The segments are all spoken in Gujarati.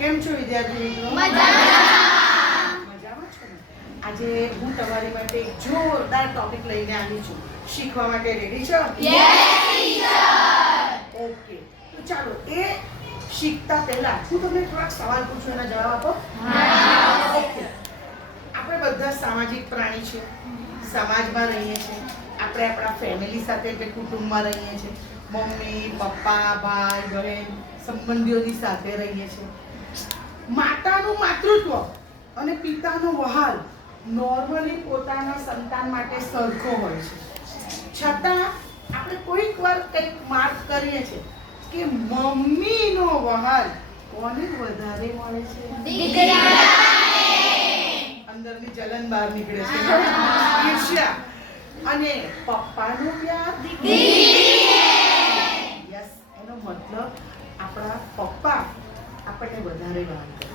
કેમ છો વિદ્યાર્થી મિત્રો? મજામાં છો ને? આજે હું તમારી માટે એક જોરદાર ટોપિક લઈને આવી છું. શીખવા માટે રેડી છો? Yes teacher. ઓકે, તો ચાલો એ શીખતા પહેલા હું તમને થોડાક સવાલ પૂછું, એના જવાબ આપો. હા. ઓકે. આપણે બધા સામાજિક પ્રાણી છે, સમાજમાં રહીએ છીએ. આપણે આપણા ફેમિલી સાથે એટલે કુટુંબમાં રહીએ છીએ. મમ્મી, પપ્પા, ભાઈ, બહેન, સંબંધીઓની સાથે રહીએ છીએ. માતાનું માતૃત્વ અને પિતાનો વહાલ નોર્મલી પોતાના સંતાન માટે સરખો હોય છે. છતાં આપણે કોઈક વાર કંઈક માર્ક કરીએ છીએ કે મમ્મીનો વહાલ કોને વધારે મળે છે? દીકરાને. અંદરની જલન બહાર નીકળે છે, ઈર્ષ્યા. અને પપ્પાનો પ્યાર યસ, એનો મતલબ આપણા પપ્પા આપણને વધારે વહાલ કરે.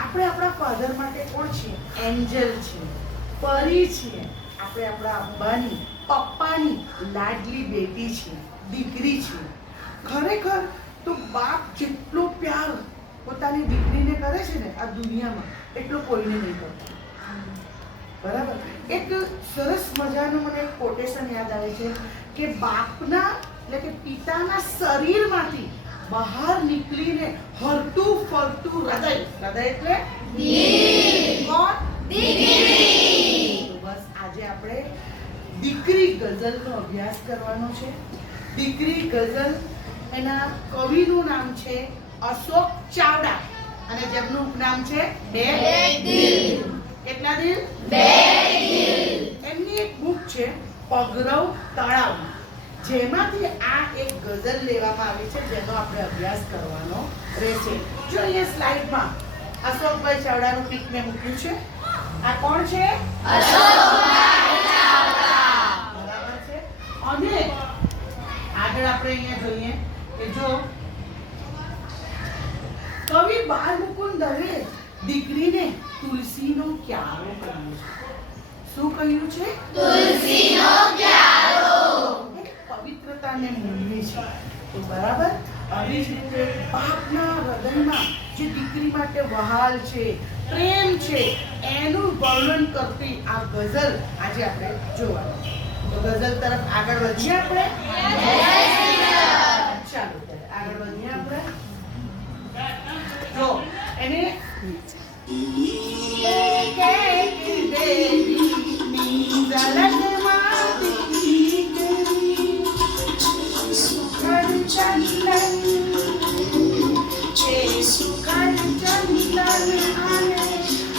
આપણે આપણા ફાધર માટે કોણ છીએ? એન્જલ છીએ, પરી છીએ. આપણે આપણા અંબાની પપ્પાની લાડલી બેટી છીએ, દીકરી છીએ. ખરેખર તો બાપ જેટલો પ્યાર પોતાની દીકરીને કરે છે ને આ દુનિયામાં, એટલો કોઈને નહીં કરતો. બરાબર? એક સરસ મજાનું મને એક કોટેશન યાદ આવે છે કે બાપના એટલે કે પિતાના શરીરમાંથી બહાર નીકળીને હરતું ફરતું હૃદય, હૃદય એટલે કોણ? દીકરી. તો બસ આજે આપણે દીકરી ગઝલનો અભ્યાસ કરવાનો છે. દીકરી ગઝલ, એના કવિનું નામ છે અશોક ચાવડા અને જેમનું ઉપનામ છે બે દિલ. કેટલા દિલ? બે દિલ. એમની એક બુક છે પગરવ તળાવ, જેમાંથી આ એક ગઝલ લેવામાં આવી છે જેનો આપણે અભ્યાસ કરવાનો રહેશે. જો અહીંયા સ્લાઇડમાં અશોકભાઈ ચાવડાનું પિક મેં મૂક્યું છે. આ કોણ છે? અશોકભાઈ ચાવડા. બરાબર છે. અને આગળ આપણે અહીંયા જોઈએ કે જો કવિ બાલમુકુંદ દવે દીકરીને તુલસીનો ક્યારો કહ્યું છે. શું કહ્યું છે? તુલસીનો ક્યારો. પવિત્રતાને મૂળવી છે. તો બરાબર આવી જ રીતે બાપના હૃદયમાં જે દીકરી માટે વહાલ છે, પ્રેમ છે, એનું વર્ણન કરતી આ ગઝલ આજે આપણે જોવાનું. તો ગઝલ તરફ આગળ વધીએ આપણે. ચાલો ત્યારે આગળ વધીએ આપણે. જો એને એક એક દેવીની ઝલકમાં દીકરી સુખડ ચંદન છે, સુખડ ચંદન અને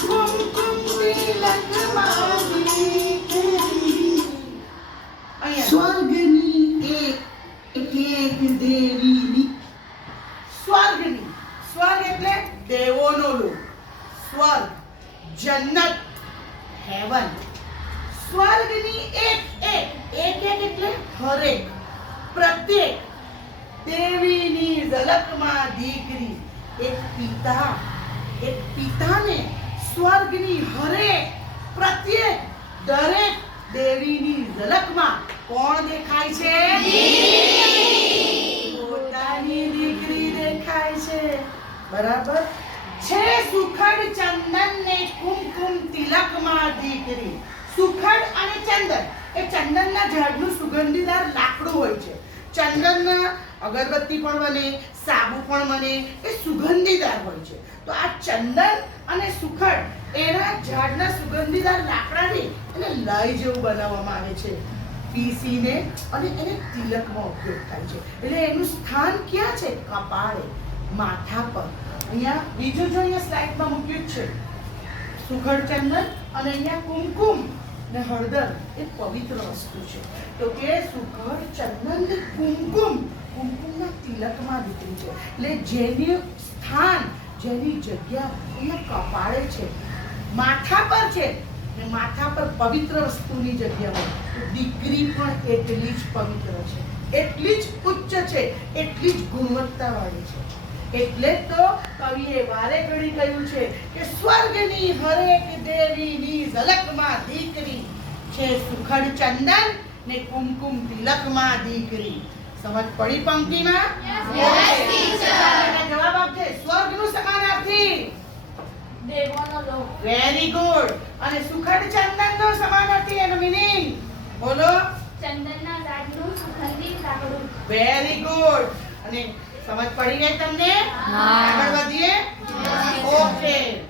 કુમકુમ તિલકમાં દીકરી. અહીંયા સ્વર્ગની એક દેવીની, સ્વર્ગની, સ્વર્ગ એટલે દેવોનો લોક, સ્વર્ગ, જન્નત, હેવન. સ્વર્ગની એક એટલે હરેક, પ્રત્યેક દેવીની ઝલકમાં દીકરી. એક પિતાને સ્વર્ગની હરેક, પ્રત્યેક, દરેક દેવીની ઝલકમાં કોણ દેખાય છે? પોતાની દીકરી દેખાય છે. બરાબર છે. સુખડ ચંદન ને કુમકુમ તિલકમાં દીકરી. સુખડ અને ચંદન એ ચંદનના ઝાડનું સુગંધીદાર લાકડું હોય છે. ચંદનના અગરબત્તી પણ બને, સાબુ પણ બને, એ સુગંધીદાર હોય છે. તો આ ચંદન અને સુખડ એના ઝાડના સુગંધીદાર લાકડાથી એને લઈ જેવું બનાવવામાં આવે છે, પીસીને, અને એને તિલકમાં ઉપયોગ થાય છે. એટલે એનું સ્થાન ક્યાં છે? કપાળે, માથા પર. અહીંયા બીજું જો અહીંયા સ્લાઇડમાં મૂક્યું છે સુખડ ચંદન અને અહીંયા કુમકુમ ને હળદર. એ પવિત્ર વસ્તુ છે. તો કે સુખડ ચંદન ને કુમકુમ, કુમકુમના તિલકમાં દીકરી છે. એટલે જેનું સ્થાન, જેની જગ્યા અહીંયા કપાળે છે, માથા પર છે, ને માથા પર પવિત્ર વસ્તુની જગ્યા હોય તો દીકરી પણ એટલી જ પવિત્ર છે, એટલી જ ઉચ્ચ છે, એટલી જ ગુણવત્તાવાળી છે. એટલે તો કવિએ વારે ઘડી કહ્યું છે કે સ્વર્ગની હરેક દેવીની ઝલકમાં દીકરી છે, સુખડ ચંદન ને કુમકુમ તિલકમાં દીકરી. સમજ પડી પંક્તિમાં? Yes teacher. જવાબ આપજે. સ્વર્ગનું સમાનાર્થી વેરી ગુડ. અને સુખડ ચંદનનો સમાનાર્થી એનો મીનિંગ બોલો. ચંદનના ઝાડનું સુગંધિત લાકડું. Very good. અને સમજ પડી ગઈ તમને? હા. આગળ વધીએ. ઓકે.